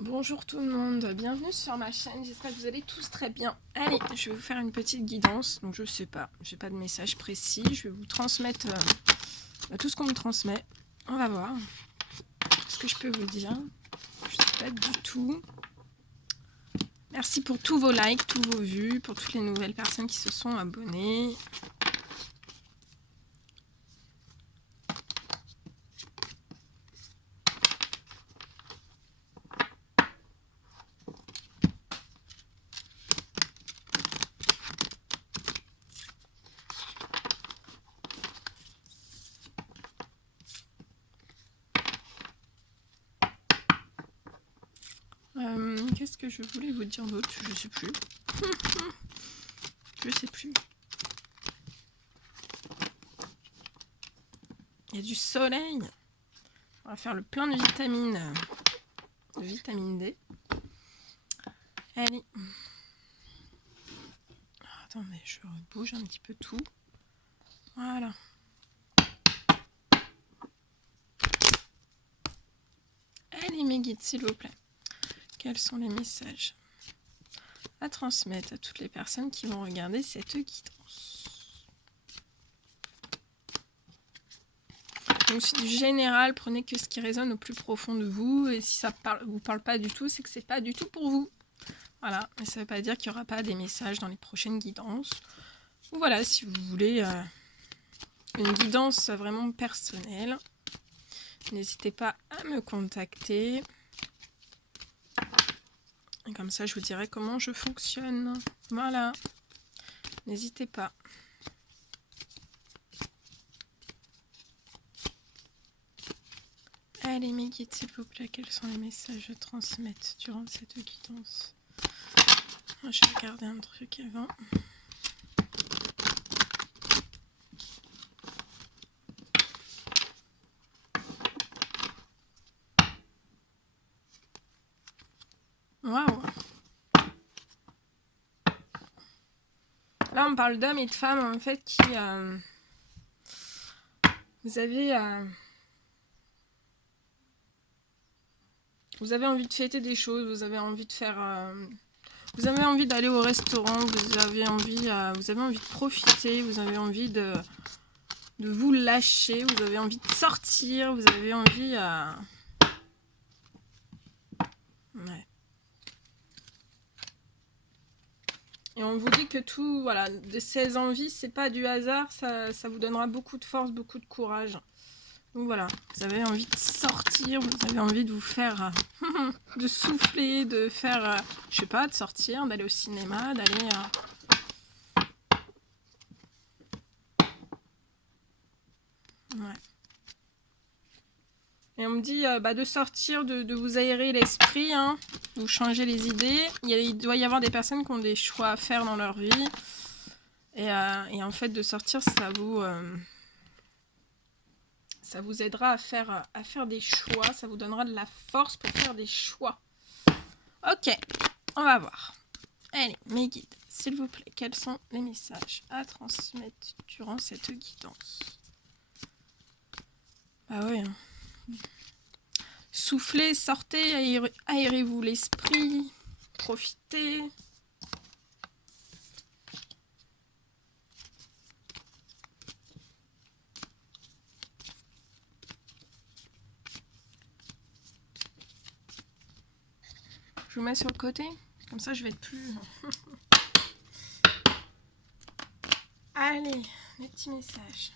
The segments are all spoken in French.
Bonjour tout le monde, bienvenue sur ma chaîne, j'espère que vous allez tous très bien. Allez, je vais vous faire une petite guidance, donc je sais pas, j'ai pas de message précis, je vais vous transmettre tout ce qu'on me transmet. On va voir ce que je peux vous dire, je sais pas du tout. Merci pour tous vos likes, tous vos vues, pour toutes les nouvelles personnes qui se sont abonnées. Qu'est-ce que je voulais vous dire d'autre? Je sais plus. Je sais plus. Il y a du soleil. On va faire le plein de vitamine D. Allez. Attendez, je bouge un petit peu tout. Voilà. Allez mes guides, s'il vous plaît. Quels sont les messages à transmettre à toutes les personnes qui vont regarder cette guidance? Donc c'est du général, prenez que ce qui résonne au plus profond de vous. Et si ça vous parle pas du tout, c'est que c'est pas du tout pour vous. Voilà, mais ça ne veut pas dire qu'il n'y aura pas des messages dans les prochaines guidances. Ou voilà, si vous voulez une guidance vraiment personnelle, n'hésitez pas à me contacter. Et comme ça, je vous dirai comment je fonctionne. Voilà. N'hésitez pas. Allez, mes guides, s'il vous plaît, quels sont les messages à transmettre durant cette guidance? Je vais regarder un truc avant. Waouh! Là, on parle d'hommes et de femmes, en fait, qui... Vous avez envie de fêter des choses, vous avez envie de faire... vous avez envie d'aller au restaurant, vous avez envie de profiter, vous avez envie de vous lâcher, vous avez envie de sortir, vous avez envie... Ouais. Et on vous dit que tout, voilà, de ces envies, c'est pas du hasard, ça vous donnera beaucoup de force, beaucoup de courage. Donc voilà, vous avez envie de sortir, vous avez envie de vous faire, de souffler, de faire, je sais pas, de sortir, d'aller au cinéma, d'aller... Ouais. Et on me dit de sortir, de vous aérer l'esprit, hein, vous changer les idées. Il doit y avoir des personnes qui ont des choix à faire dans leur vie. Et en fait, de sortir, ça vous aidera à faire des choix. Ça vous donnera de la force pour faire des choix. Ok, on va voir. Allez, mes guides, s'il vous plaît, quels sont les messages à transmettre durant cette guidance? Ah oui, hein. Soufflez, sortez, aérez-vous l'esprit, profitez. Je vous mets sur le côté, comme ça je vais être plus... Allez, les petits messages.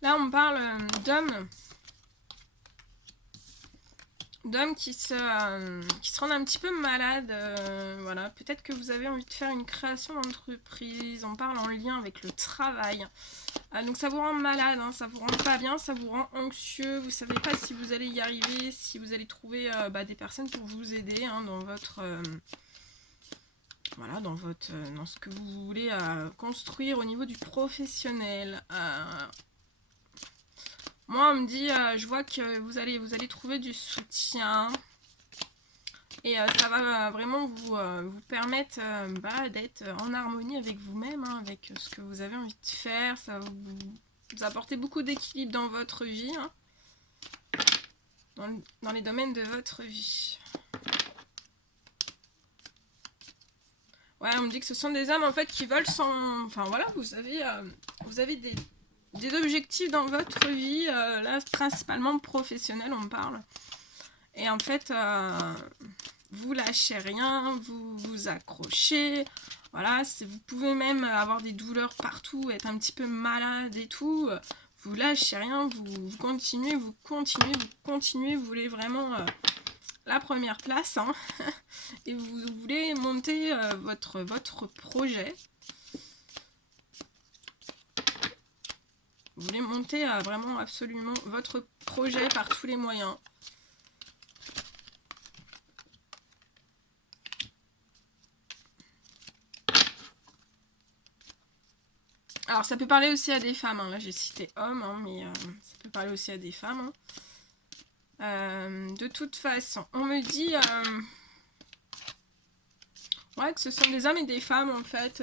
Là, on parle d'hommes qui se rendent un petit peu malades. Voilà, peut-être que vous avez envie de faire une création d'entreprise. On parle en lien avec le travail. Donc ça vous rend malade, hein, ça vous rend pas bien, ça vous rend anxieux. Vous savez pas si vous allez y arriver, si vous allez trouver des personnes pour vous aider, hein, dans voilà, dans ce que vous voulez construire au niveau du professionnel. Moi, on me dit, je vois que vous allez trouver du soutien. Et ça va vraiment vous permettre d'être en harmonie avec vous-même, hein, avec ce que vous avez envie de faire. Ça va vous apporter beaucoup d'équilibre dans votre vie, hein, dans les domaines de votre vie. Ouais, on me dit que ce sont des âmes en fait qui veulent sans... Enfin voilà, vous avez des objectifs dans votre vie, là principalement professionnels, on me parle. Et en fait... vous lâchez rien, vous vous accrochez, voilà, vous pouvez même avoir des douleurs partout, être un petit peu malade et tout, vous lâchez rien, vous continuez, vous voulez vraiment la première place, hein, et vous voulez monter votre projet. Vous voulez monter vraiment absolument votre projet par tous les moyens. Alors, ça peut parler aussi à des femmes. Hein. Là, j'ai cité hommes, hein, mais ça peut parler aussi à des femmes. Hein. De toute façon, on me dit ouais, que ce sont des hommes et des femmes, en fait.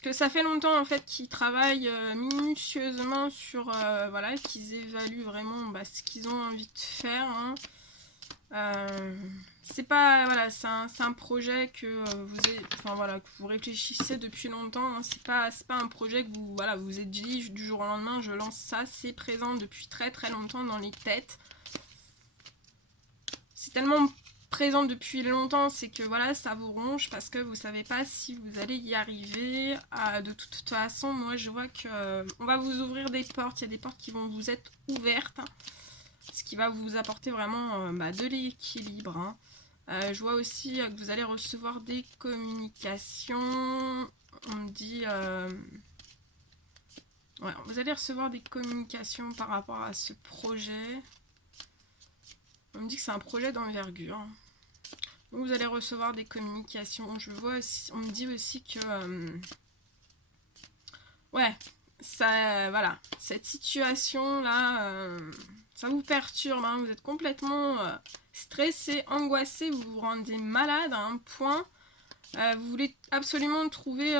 Que ça fait longtemps, en fait, qu'ils travaillent minutieusement sur... voilà, qu'ils évaluent vraiment ce qu'ils ont envie de faire. Hein. C'est pas voilà, c'est un projet que que vous réfléchissez depuis longtemps, hein. C'est pas un projet que vous vous êtes dit du jour au lendemain je lance ça, c'est présent depuis très très longtemps dans les têtes. C'est tellement présent depuis longtemps, c'est que voilà, ça vous ronge parce que vous savez pas si vous allez y arriver. De toute façon, moi je vois que on va vous ouvrir des portes, il y a des portes qui vont vous être ouvertes. Ce qui va vous apporter vraiment de l'équilibre. Hein. Je vois aussi que vous allez recevoir des communications. On me dit... ouais, vous allez recevoir des communications par rapport à ce projet. On me dit que c'est un projet d'envergure. Donc vous allez recevoir des communications. Je vois aussi, on me dit aussi que... ouais, ça, voilà, cette situation-là... ça vous perturbe, hein, vous êtes complètement stressé, angoissé, vous vous rendez malade à un point. Vous voulez absolument trouver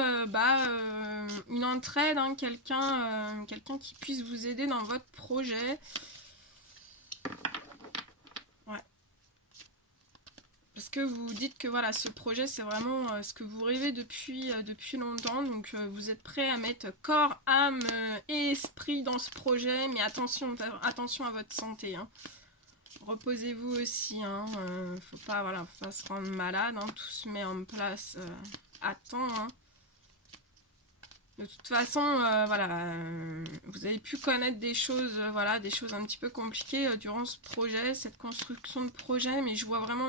une entraide, hein, quelqu'un qui puisse vous aider dans votre projet. Ouais. Parce que vous dites que voilà, ce projet c'est vraiment ce que vous rêvez depuis longtemps. Donc vous êtes prêt à mettre corps, âme et esprit dans ce projet. Mais attention à votre santé. Hein. Reposez-vous aussi. Hein. Faut pas se rendre malade. Hein. Tout se met en place à temps. Hein. De toute façon, vous avez pu connaître des choses, des choses un petit peu compliquées durant ce projet, cette construction de projet, mais je vois vraiment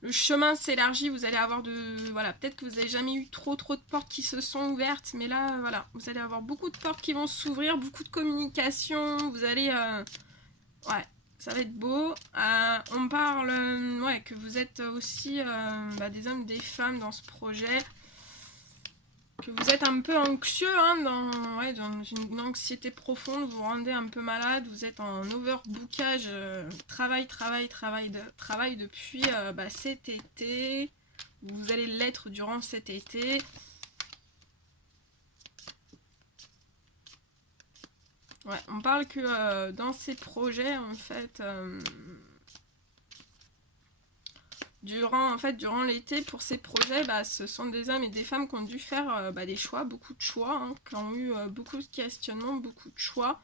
le chemin s'élargit, vous allez avoir peut-être que vous n'avez jamais eu trop de portes qui se sont ouvertes, mais là, vous allez avoir beaucoup de portes qui vont s'ouvrir, beaucoup de communication, vous allez, ça va être beau. On parle, que vous êtes aussi des hommes, des femmes dans ce projet. Que vous êtes un peu anxieux, hein, dans une anxiété profonde, vous vous rendez un peu malade, vous êtes en overbookage, travail depuis cet été, vous allez l'être durant cet été. Ouais, on parle que dans ces projets, en fait... Durant l'été, pour ces projets, ce sont des hommes et des femmes qui ont dû faire des choix, beaucoup de choix, hein, qui ont eu beaucoup de questionnements, beaucoup de choix.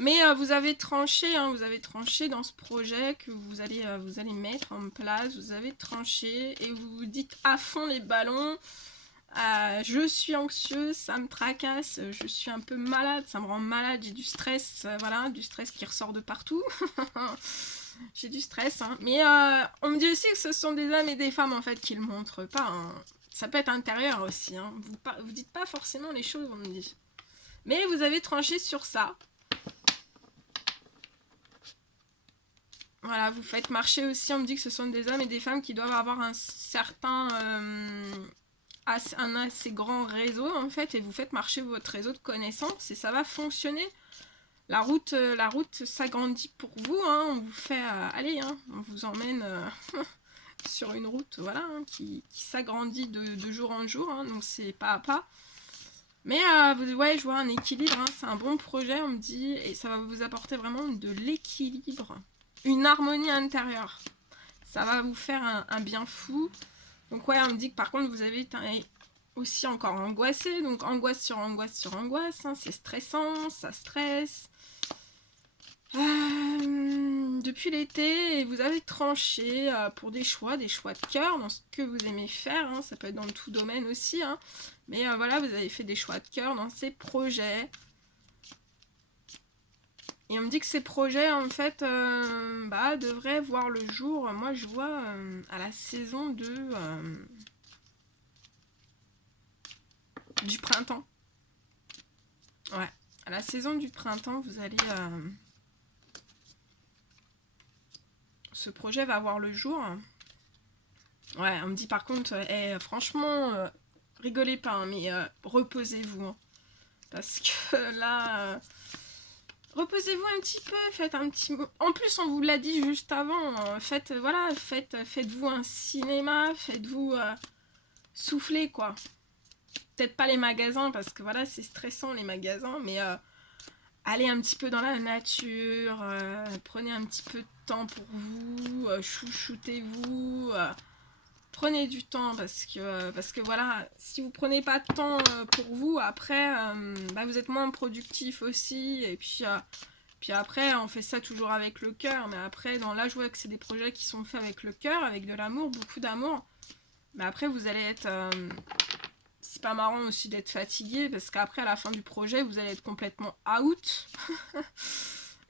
Mais vous avez tranché, hein, dans ce projet que vous allez mettre en place, vous avez tranché et vous vous dites à fond les ballons. Je suis anxieuse, ça me tracasse, je suis un peu malade, ça me rend malade, j'ai du stress, du stress qui ressort de partout. J'ai du stress, hein. Mais on me dit aussi que ce sont des hommes et des femmes en fait qui le montrent pas. Hein. Ça peut être intérieur aussi. Hein. Vous dites pas forcément les choses, on me dit. Mais vous avez tranché sur ça. Voilà, vous faites marcher aussi, on me dit que ce sont des hommes et des femmes qui doivent avoir un certain, un assez grand réseau en fait, et vous faites marcher votre réseau de connaissances et ça va fonctionner. La route s'agrandit pour vous, hein, on vous fait, allez, hein, on vous emmène sur une route, voilà, hein, qui s'agrandit de jour en jour, hein, donc c'est pas à pas. Mais ouais, je vois un équilibre, hein, c'est un bon projet, on me dit, et ça va vous apporter vraiment de l'équilibre. Une harmonie intérieure. Ça va vous faire un bien fou. Donc ouais, on me dit que par contre, vous avez aussi encore angoissé. Donc angoisse sur angoisse sur angoisse. Hein, c'est stressant, ça stresse. Depuis l'été, vous avez tranché pour des choix de cœur dans ce que vous aimez faire. Hein, ça peut être dans tout domaine aussi. Hein, mais voilà, vous avez fait des choix de cœur dans ces projets. Et on me dit que ces projets, en fait, devraient voir le jour. Moi, je vois à la saison du printemps. Ouais, à la saison du printemps, vous allez... ce projet va voir le jour. Ouais, on me dit par contre, franchement, rigolez pas, hein, mais reposez-vous. Hein, parce que là... reposez-vous un petit peu, faites un petit... En plus, on vous l'a dit juste avant, faites-vous un cinéma, faites-vous souffler, quoi. Peut-être pas les magasins, parce que voilà, c'est stressant, les magasins, mais allez un petit peu dans la nature, prenez un petit peu de temps pour vous, chouchoutez-vous, prenez du temps, parce que voilà, si vous prenez pas de temps pour vous, après, vous êtes moins productif aussi, et puis après, on fait ça toujours avec le cœur, mais après, là, je vois que c'est des projets qui sont faits avec le cœur, avec de l'amour, beaucoup d'amour, mais après, vous allez être... c'est pas marrant aussi d'être fatigué, parce qu'après, à la fin du projet, vous allez être complètement out,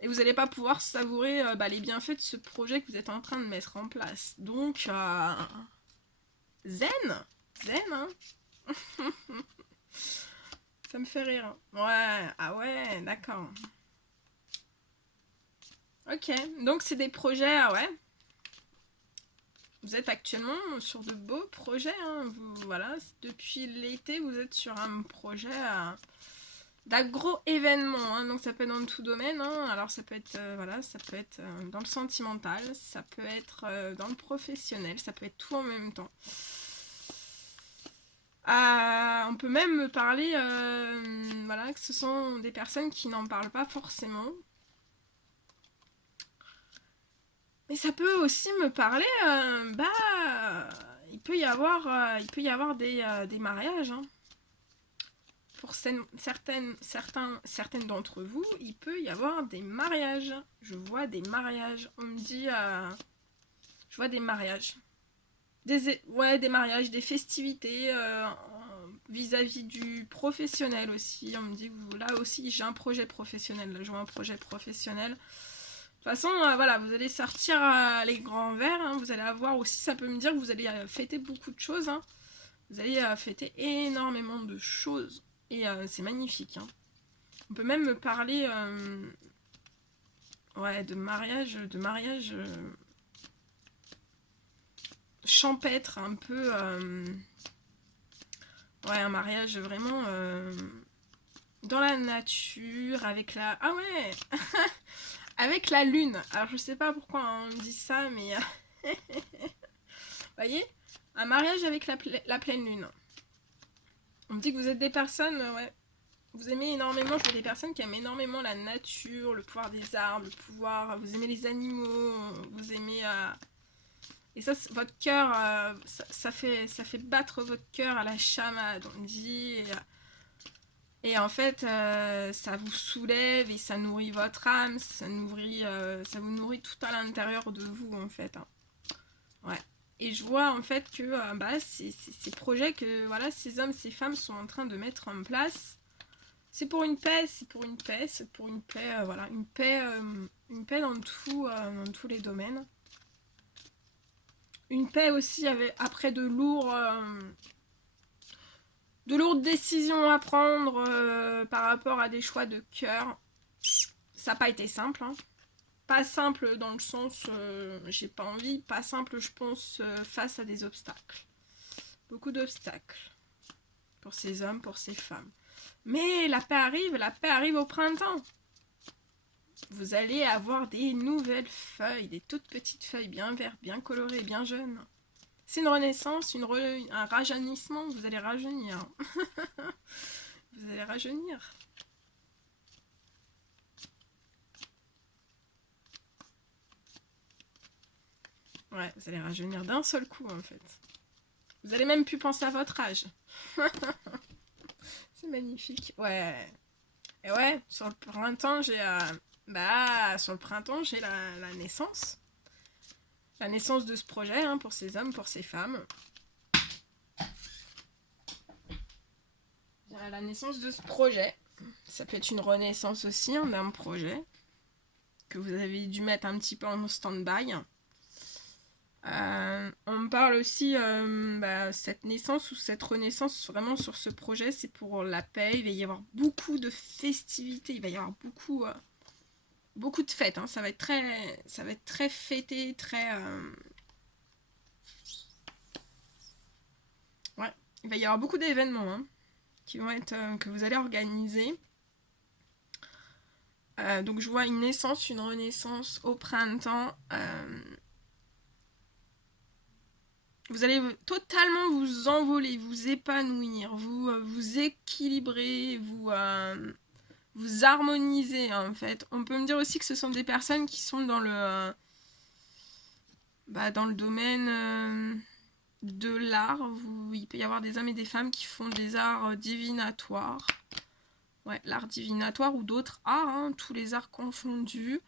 et vous n'allez pas pouvoir savourer les bienfaits de ce projet que vous êtes en train de mettre en place. Donc... zen, hein. Ça me fait rire. Ouais, ah ouais, d'accord. Ok, donc c'est des projets, ah ouais. Vous êtes actuellement sur de beaux projets, hein. Voilà, depuis l'été, vous êtes sur un projet d'agro-événement, hein. Donc ça peut être dans tout domaine, hein. Alors ça peut être, ça peut être dans le sentimental, ça peut être dans le professionnel, ça peut être tout en même temps. On peut même me parler, que ce sont des personnes qui n'en parlent pas forcément. Mais ça peut aussi me parler, il peut y avoir des mariages. Hein. Pour certaines d'entre vous, il peut y avoir des mariages. Je vois des mariages. On me dit, je vois des mariages. Des mariages, des festivités vis-à-vis du professionnel aussi. On me dit, là aussi, j'ai un projet professionnel. Là, je vois un projet professionnel. De toute façon, vous allez sortir les grands verres. Hein, vous allez avoir aussi, ça peut me dire que vous allez fêter beaucoup de choses. Hein. Vous allez fêter énormément de choses. Et c'est magnifique. Hein. On peut même me parler de mariage champêtre, un peu... un mariage vraiment dans la nature, avec la... Ah ouais avec la lune. Alors je sais pas pourquoi on me dit ça, mais... voyez, un mariage avec la pleine lune. On me dit que vous êtes des personnes, vous aimez énormément, je vois des personnes qui aiment énormément la nature, le pouvoir des arbres, le pouvoir... Vous aimez les animaux, vous aimez... Et ça, votre cœur, ça fait battre votre cœur à la chamade, on me dit. Et en fait, ça vous soulève et ça nourrit votre âme, ça vous nourrit tout à l'intérieur de vous, en fait. Hein. Ouais. Et je vois, en fait, que ces projets que ces hommes, ces femmes sont en train de mettre en place, c'est pour une paix, une paix dans tous les domaines. Une paix aussi après de lourdes décisions à prendre par rapport à des choix de cœur. Ça n'a pas été simple. Hein. Pas simple dans le sens, j'ai pas envie, pas simple je pense face à des obstacles. Beaucoup d'obstacles pour ces hommes, pour ces femmes. Mais la paix arrive au printemps. Vous allez avoir des nouvelles feuilles, des toutes petites feuilles bien vertes, bien colorées, bien jeunes. C'est une renaissance, un rajeunissement, vous allez rajeunir. Vous allez rajeunir. Ouais, vous allez rajeunir d'un seul coup en fait. Vous allez même plus penser à votre âge. C'est magnifique. Ouais. Et ouais, sur le printemps, j'ai la naissance. La naissance de ce projet hein, pour ces hommes, pour ces femmes. La naissance de ce projet. Ça peut être une renaissance aussi hein, d'un projet que vous avez dû mettre un petit peu en stand-by. On me parle aussi cette naissance ou cette renaissance vraiment sur ce projet, c'est pour la paix. Il va y avoir beaucoup de festivités, il va y avoir beaucoup de fêtes. Hein. Ça va être très fêté, très. Ouais, il va y avoir beaucoup d'événements hein, qui vont être que vous allez organiser. Donc je vois une naissance, une renaissance au printemps. Vous allez totalement vous envoler, vous épanouir, vous équilibrer, vous harmoniser en fait. On peut me dire aussi que ce sont des personnes qui sont dans le domaine de l'art. Il peut y avoir des hommes et des femmes qui font des arts divinatoires. Ouais, l'art divinatoire ou d'autres arts, hein, tous les arts confondus.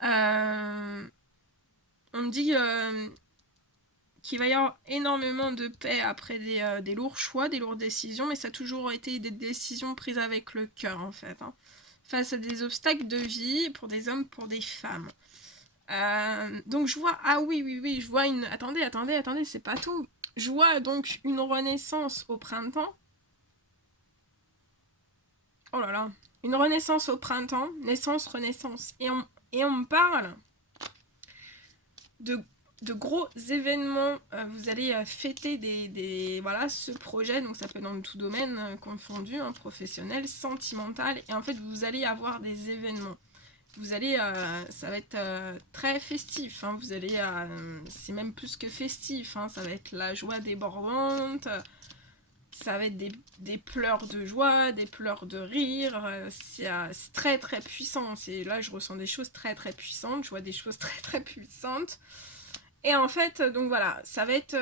On me dit qu'il va y avoir énormément de paix après des lourds choix, des lourdes décisions, mais ça a toujours été des décisions prises avec le cœur en fait. Hein, face à des obstacles de vie pour des hommes, pour des femmes. Donc je vois, ah oui, je vois une... Attendez, c'est pas tout. Je vois donc une renaissance au printemps. Oh là là. Une renaissance au printemps, naissance, renaissance. Et on me parle de gros événements. Vous allez fêter voilà, ce projet. Donc ça peut être dans tout domaine confondu, hein, professionnel, sentimental. Et en fait, vous allez avoir des événements. Vous allez, ça va être très festif. Hein, vous allez, c'est même plus que festif. Hein, ça va être la joie débordante. Ça va être des pleurs de joie, des pleurs de rire. C'est très très puissant. Là, je ressens des choses très très puissantes. Je vois des choses très très puissantes. Et en fait, donc voilà, ça va être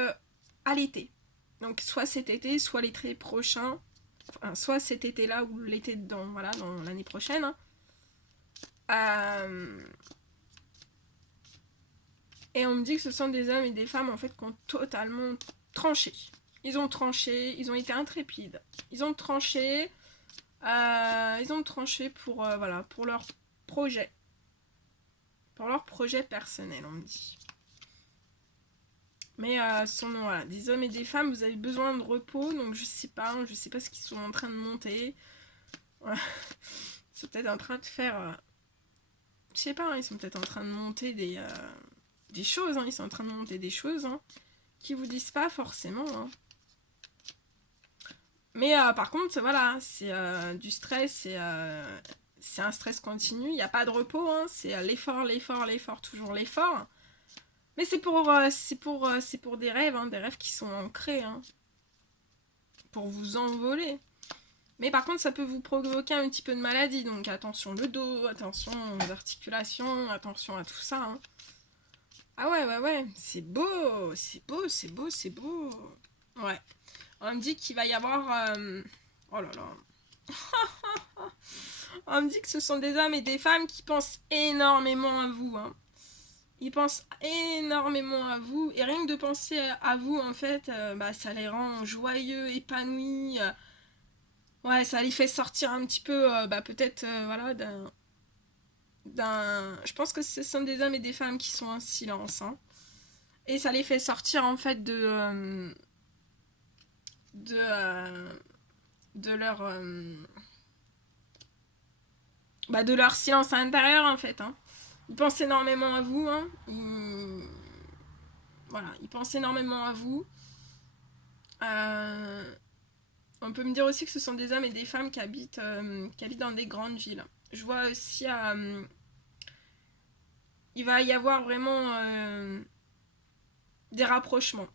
à l'été. Donc soit cet été, soit l'été prochain. Enfin, soit cet été-là ou l'été dans l'année prochaine. Hein. Et on me dit que ce sont des hommes et des femmes en fait qui ont totalement tranché. Ils ont tranché, ils ont été intrépides. Ils ont tranché pour pour leur projet. Pour leur projet personnel, on me dit. Mais ce sont des hommes et des femmes, vous avez besoin de repos, donc je sais pas ce qu'ils sont en train de monter. Ils sont peut-être en train de faire... je sais pas, ils sont peut-être en train de monter des choses, hein, ils sont en train de monter des choses hein, qui vous disent pas forcément. Hein. Mais par contre, voilà, c'est du stress, c'est un stress continu, il n'y a pas de repos, hein, c'est l'effort, toujours l'effort. Mais c'est pour des rêves, hein, des rêves qui sont ancrés, hein, pour vous envoler. Mais par contre, ça peut vous provoquer un petit peu de maladie, donc attention le dos, attention aux articulations, attention à tout ça. Hein. Ah ouais, c'est beau. Ouais. On me dit qu'il va y avoir... Oh là là. On me dit que ce sont des hommes et des femmes qui pensent énormément à vous. Hein. Ils pensent énormément à vous. Et rien que de penser à vous, en fait, ça les rend joyeux, épanouis. Ouais, ça les fait sortir un petit peu, peut-être, voilà, Je pense que ce sont des hommes et des femmes qui sont en silence. Hein. Et ça les fait sortir, en fait, de leur de leur silence intérieur en fait hein. Il pense énormément à vous, hein. Voilà, il pense énormément à vous. On peut me dire aussi que ce sont des hommes et des femmes qui habitent dans des grandes villes. Je vois aussi, il va y avoir vraiment des rapprochements.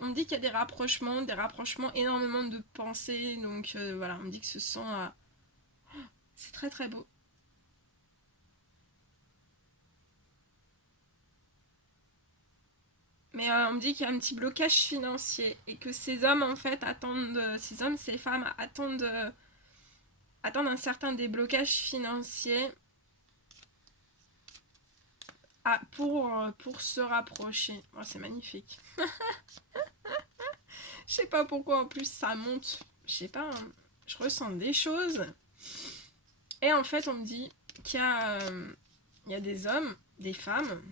On me dit qu'il y a des rapprochements, énormément de pensées. Donc voilà, on me dit que ce sont... c'est très très beau. Mais on me dit qu'il y a un petit blocage financier et que ces hommes en fait attendent, ces femmes attendent un certain déblocage financier pour se rapprocher. Oh, c'est magnifique. Je sais pas pourquoi en plus ça monte. Je sais pas, hein. Je ressens des choses. Et en fait on me dit il y a des hommes, des femmes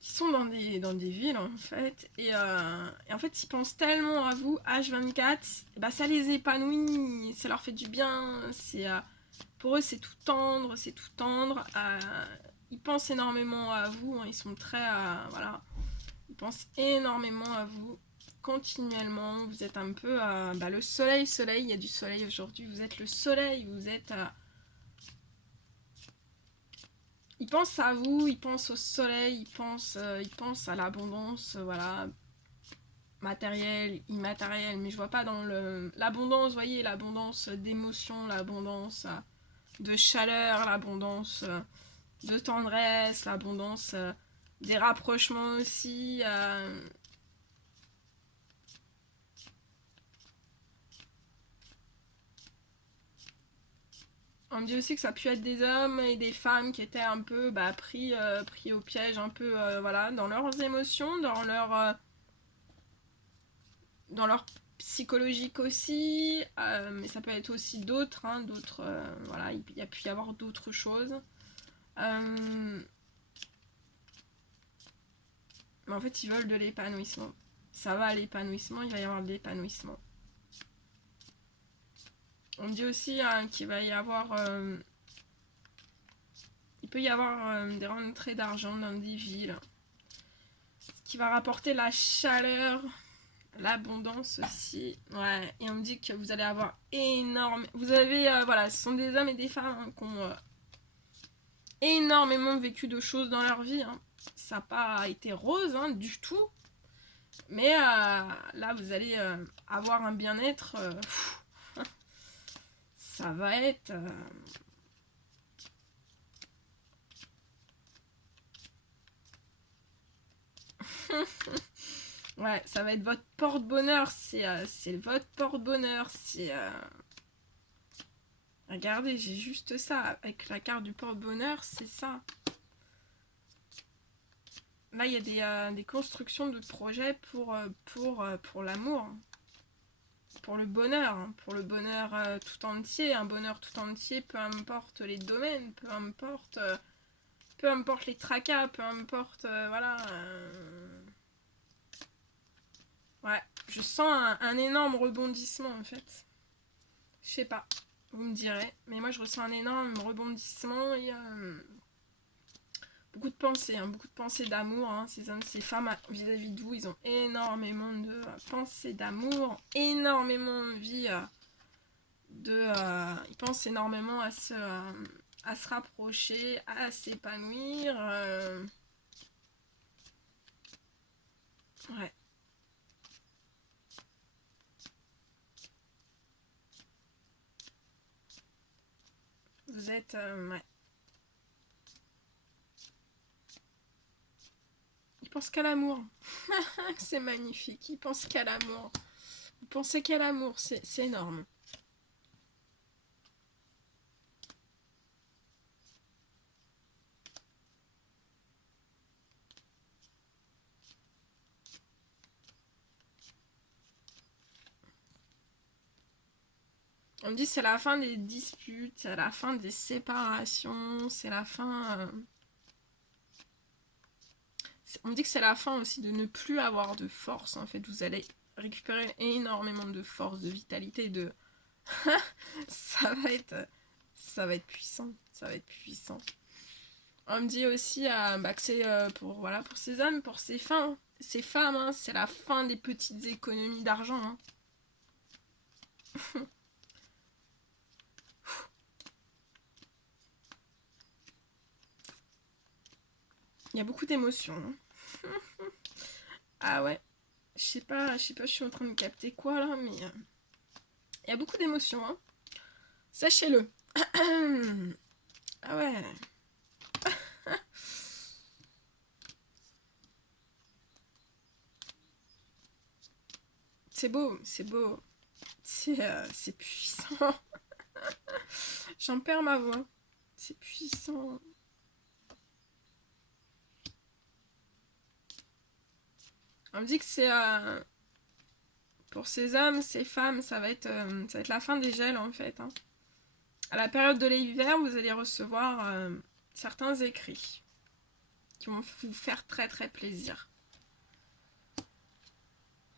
qui sont dans des villes en fait et en fait ils pensent tellement à vous H24, bah ça les épanouit, ça leur fait du bien, pour eux c'est tout tendre, ils pensent énormément à vous, hein, ils sont très voilà, ils pensent énormément à vous continuellement, vous êtes un peu le soleil, il y a du soleil aujourd'hui, vous êtes le soleil, vous êtes ils pensent à vous, ils pensent au soleil, ils pensent à l'abondance, voilà, matérielle, immatérielle, mais je vois pas dans l'abondance, vous voyez, l'abondance d'émotions, l'abondance de chaleur, l'abondance de tendresse, l'abondance des rapprochements aussi. On me dit aussi que ça a pu être des hommes et des femmes qui étaient un peu pris au piège, un peu voilà, dans leurs émotions, dans leur psychologique aussi, mais ça peut être aussi d'autres, hein, voilà, il y a pu y avoir d'autres choses. Mais en fait, ils veulent de l'épanouissement. Ça va à l'épanouissement, il va y avoir de l'épanouissement. On me dit aussi qu'il va y avoir... il peut y avoir des rentrées d'argent dans des villes. Ce qui va rapporter la chaleur, l'abondance aussi. Ouais, et on me dit que vous allez avoir énorme... Vous avez... voilà, ce sont des hommes et des femmes hein, qui ont énormément vécu de choses dans leur vie. Hein. Ça n'a pas été rose hein, du tout. Mais là, vous allez avoir un bien-être. Ça va être... ouais, ça va être votre porte-bonheur. C'est votre porte-bonheur. Regardez, j'ai juste ça. Avec la carte du porte-bonheur, c'est ça. Là, il y a des constructions de projets pour l'amour. Pour le bonheur. Hein, pour le bonheur tout entier. Un bonheur tout entier, peu importe les domaines, peu importe les tracas, peu importe... voilà. Ouais, je sens un énorme rebondissement en fait. Je sais pas, vous me direz. Mais moi je ressens un énorme rebondissement et beaucoup de pensées d'amour. Hein. Ces hommes, ces femmes vis-à-vis de vous, ils ont énormément de pensées d'amour, énormément envie ils pensent énormément à se rapprocher, à s'épanouir. Ouais. Vous êtes... ouais. Ils pensent qu'à l'amour. C'est magnifique. Ils pensent qu'à l'amour. Vous pensez qu'à l'amour. C'est énorme. On me dit c'est la fin des disputes, c'est la fin des séparations, c'est la fin... On me dit que c'est la fin aussi de ne plus avoir de force. En fait, vous allez récupérer énormément de force, de vitalité, de... ça va être puissant, ça va être puissant. On me dit aussi que c'est pour, voilà, pour ces hommes, pour ces femmes, hein, c'est la fin des petites économies d'argent. Hein. Il y a beaucoup d'émotions. Hein. Ah ouais, je sais pas, je suis en train de capter quoi là, mais il y a beaucoup d'émotions. Hein. Sachez-le. Ah ouais. C'est beau, c'est beau. C'est puissant. J'en perds ma voix. C'est puissant. On me dit que c'est pour ces hommes, ces femmes, ça va être la fin des gels en fait. Hein. À la période de l'hiver, vous allez recevoir certains écrits qui vont vous faire très très plaisir.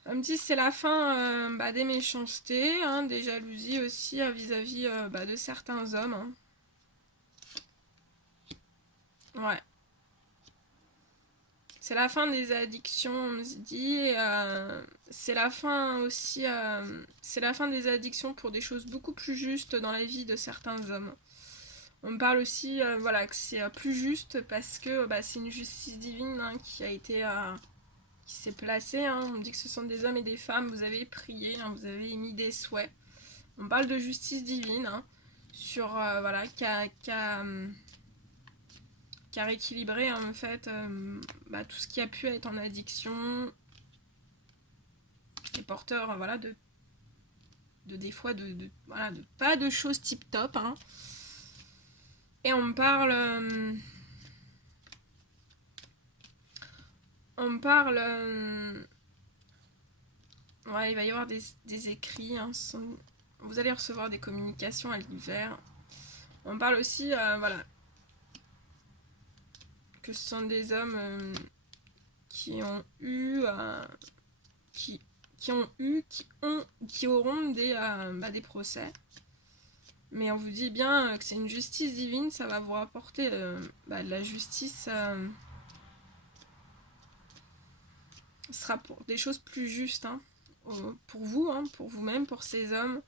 On me dit que c'est la fin des méchancetés, hein, des jalousies aussi vis-à-vis de certains hommes. Hein. Ouais. C'est la fin des addictions, on me dit. C'est la fin aussi. C'est la fin des addictions pour des choses beaucoup plus justes dans la vie de certains hommes. On me parle aussi, voilà, que c'est plus juste parce que c'est une justice divine hein, qui a été, qui s'est placée. Hein. On me dit que ce sont des hommes et des femmes. Vous avez prié, hein, vous avez émis des souhaits. On parle de justice divine hein, sur voilà, qui a rééquilibré hein, en fait tout ce qui a pu être en addiction et porteur voilà de des fois voilà de pas de choses tip top hein. Et on me parle ouais il va y avoir des écrits hein, vous allez recevoir des communications à l'hiver. On parle aussi voilà que ce sont des hommes qui ont eu qui auront des procès. Mais on vous dit bien que c'est une justice divine, ça va vous rapporter de la justice. Ce sera pour des choses plus justes, hein, pour vous, hein, pour vous-même, pour ces hommes.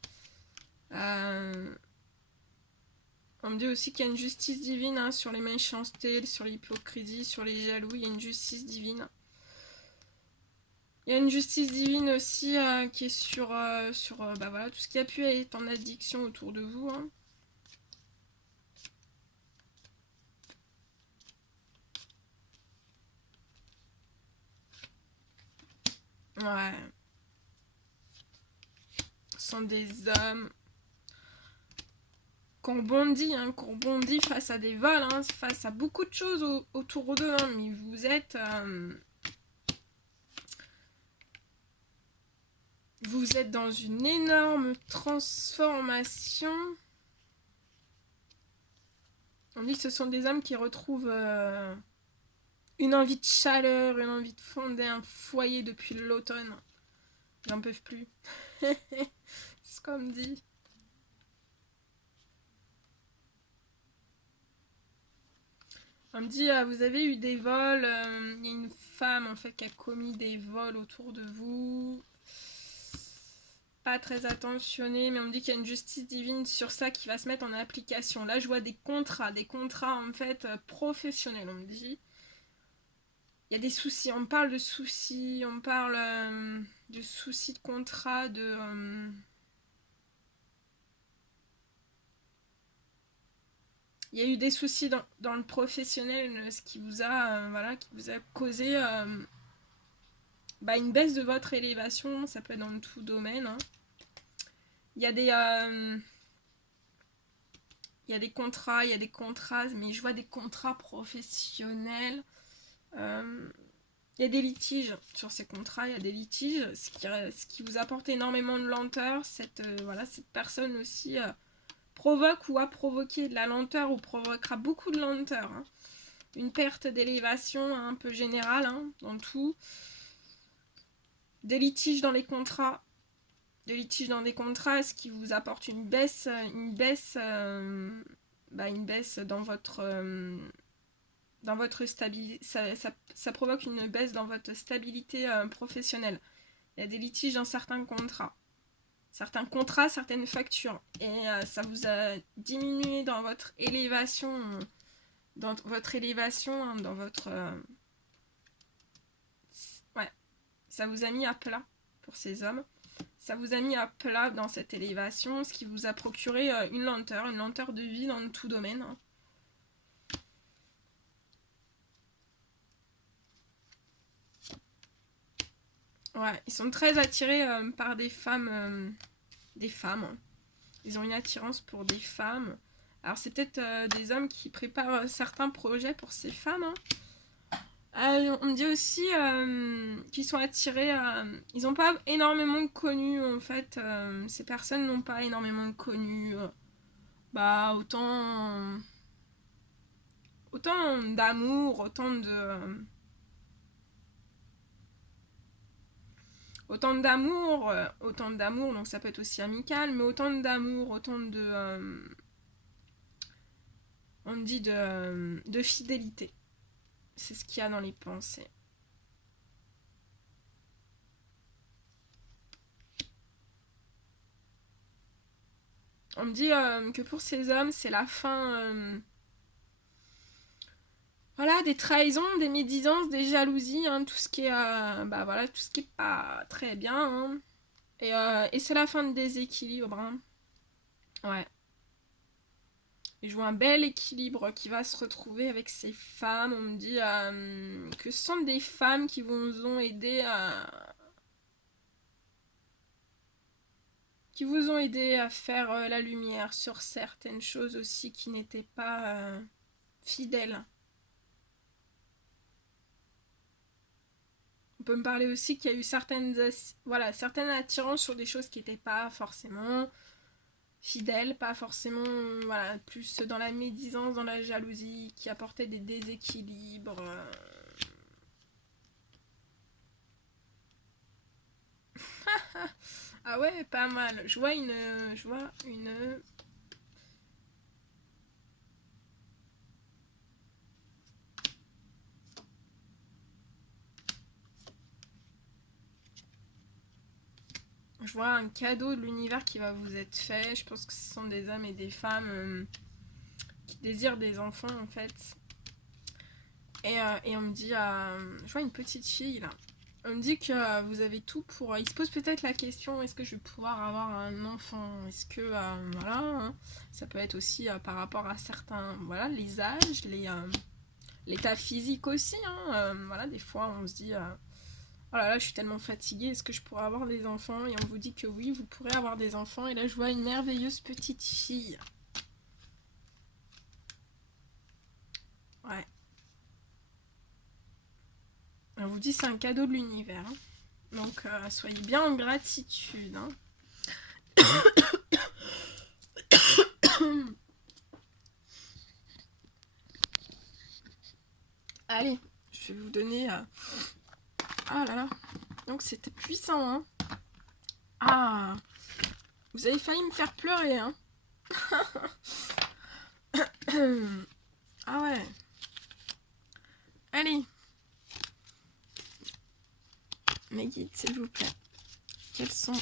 On me dit aussi qu'il y a une justice divine hein, sur les méchancetés, sur l'hypocrisie, sur les jaloux, il y a une justice divine. Il y a une justice divine aussi qui est sur voilà, tout ce qui a pu être en addiction autour de vous. Hein. Ouais. Ce sont des hommes qu'on bondit face à des vols, hein, face à beaucoup de choses autour d'eux. Hein, mais vous êtes dans une énorme transformation. On dit que ce sont des hommes qui retrouvent une envie de chaleur, une envie de fonder un foyer depuis l'automne. Ils n'en peuvent plus. C'est ce qu'on me dit. On me dit, vous avez eu des vols, il y a une femme en fait qui a commis des vols autour de vous. Pas très attentionnée, mais on me dit qu'il y a une justice divine sur ça qui va se mettre en application. Là, je vois des contrats en fait professionnels, on me dit. Il y a des soucis, on parle de soucis, on parle de soucis de contrat, il y a eu des soucis dans le professionnel, ce qui vous a, qui vous a causé une baisse de votre élévation, ça peut être dans tout domaine. Hein. Il y a des contrats, mais je vois des contrats professionnels. Il y a des litiges sur ces contrats, il y a des litiges, ce qui vous apporte énormément de lenteur. Cette personne aussi provoque ou a provoqué de la lenteur ou provoquera beaucoup de lenteur. Hein. Une perte d'élévation hein, un peu générale hein, dans tout. Des litiges dans les contrats. Ce qui vous apporte une baisse dans votre dans votre stabilité, ça provoque une baisse dans votre stabilité professionnelle. Il y a des litiges dans certains contrats, certaines factures, et ça vous a diminué dans votre élévation, dans votre ouais, ça vous a mis à plat pour ces hommes. Ça vous a mis à plat dans cette élévation, ce qui vous a procuré une lenteur de vie dans tout domaine. Hein. Ouais, ils sont très attirés par des femmes. Hein. Ils ont une attirance pour des femmes. Alors c'est peut-être des hommes qui préparent certains projets pour ces femmes. Hein. On me dit aussi qu'ils sont attirés. Ils n'ont pas énormément connu en fait. Ces personnes n'ont pas énormément connu. Autant d'amour, autant d'amour, donc ça peut être aussi amical, mais autant d'amour, autant de on me dit de fidélité. C'est ce qu'il y a dans les pensées. On me dit que pour ces hommes, c'est la fin des trahisons, des médisances, des jalousies, hein, tout ce qui est tout ce qui est pas très bien. Hein. Et c'est la fin de déséquilibre. Hein. Ouais. Et je vois un bel équilibre qui va se retrouver avec ces femmes. On me dit que ce sont des femmes qui vous ont aidé à faire la lumière sur certaines choses aussi qui n'étaient pas fidèles. On peut me parler aussi qu'il y a eu certaines attirances sur des choses qui n'étaient pas forcément fidèles, pas forcément, plus dans la médisance, dans la jalousie, qui apportaient des déséquilibres. Ah ouais, pas mal. Je vois une... Je vois un cadeau de l'univers qui va vous être fait. Je pense que ce sont des hommes et des femmes qui désirent des enfants en fait. Et on me dit... je vois une petite fille là. On me dit que vous avez tout pour... Il se pose peut-être la question, est-ce que je vais pouvoir avoir un enfant? Est-ce que... voilà. Hein. Ça peut être aussi par rapport à certains... Voilà, les âges, l'état physique aussi. Hein. Des fois on se dit... oh là là, je suis tellement fatiguée, est-ce que je pourrais avoir des enfants? Et on vous dit que oui, vous pourrez avoir des enfants. Et là, je vois une merveilleuse petite fille. Ouais. On vous dit c'est un cadeau de l'univers. Hein. Donc, soyez bien en gratitude. Hein. Allez, je vais vous donner... Ah là là. Donc, c'était puissant. Hein. Ah, vous avez failli me faire pleurer. Hein. Ah ouais. Allez. Mes guides, s'il vous plaît. Quels sont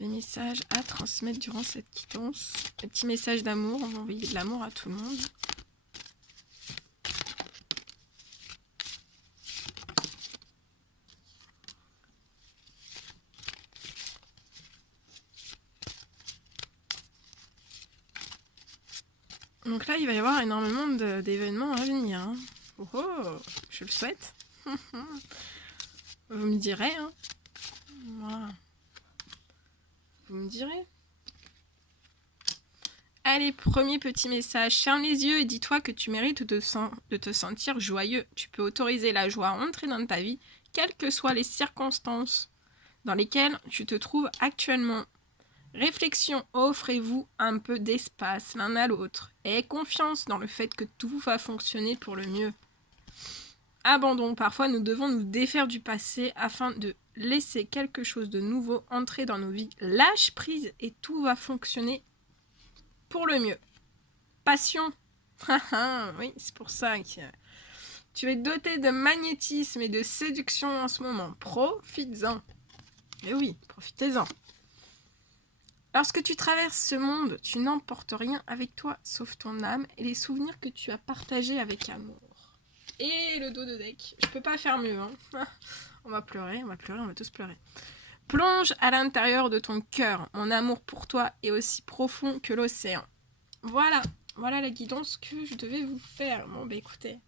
les messages à transmettre durant cette quittance? Un petit message d'amour. On va envoyer de l'amour à tout le monde. Donc là, il va y avoir énormément d'événements à venir. Hein. Oh, je le souhaite. Vous me direz. Hein. Voilà. Vous me direz. Allez, premier petit message. Ferme les yeux et dis-toi que tu mérites de te sentir joyeux. Tu peux autoriser la joie à entrer dans ta vie, quelles que soient les circonstances dans lesquelles tu te trouves actuellement. Réflexion, offrez-vous un peu d'espace l'un à l'autre et aie confiance dans le fait que tout va fonctionner pour le mieux. Abandon, parfois nous devons nous défaire du passé afin de laisser quelque chose de nouveau entrer dans nos vies. Lâche prise et tout va fonctionner pour le mieux. Passion, Oui, c'est pour ça que tu es doté de magnétisme et de séduction en ce moment. Profites-en. Et oui, profitez-en. Lorsque tu traverses ce monde, tu n'emportes rien avec toi sauf ton âme et les souvenirs que tu as partagés avec amour. Et le dos de deck. Je peux pas faire mieux. Hein. On va pleurer, on va tous pleurer. Plonge à l'intérieur de ton cœur. Mon amour pour toi est aussi profond que l'océan. Voilà, voilà la guidance que je devais vous faire. Bon, bah écoutez,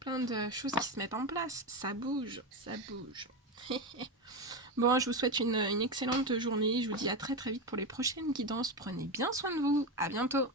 plein de choses qui se mettent en place. Ça bouge, ça bouge. Bon, je vous souhaite une excellente journée. Je vous dis à très très vite pour les prochaines guidances. Prenez bien soin de vous. À bientôt.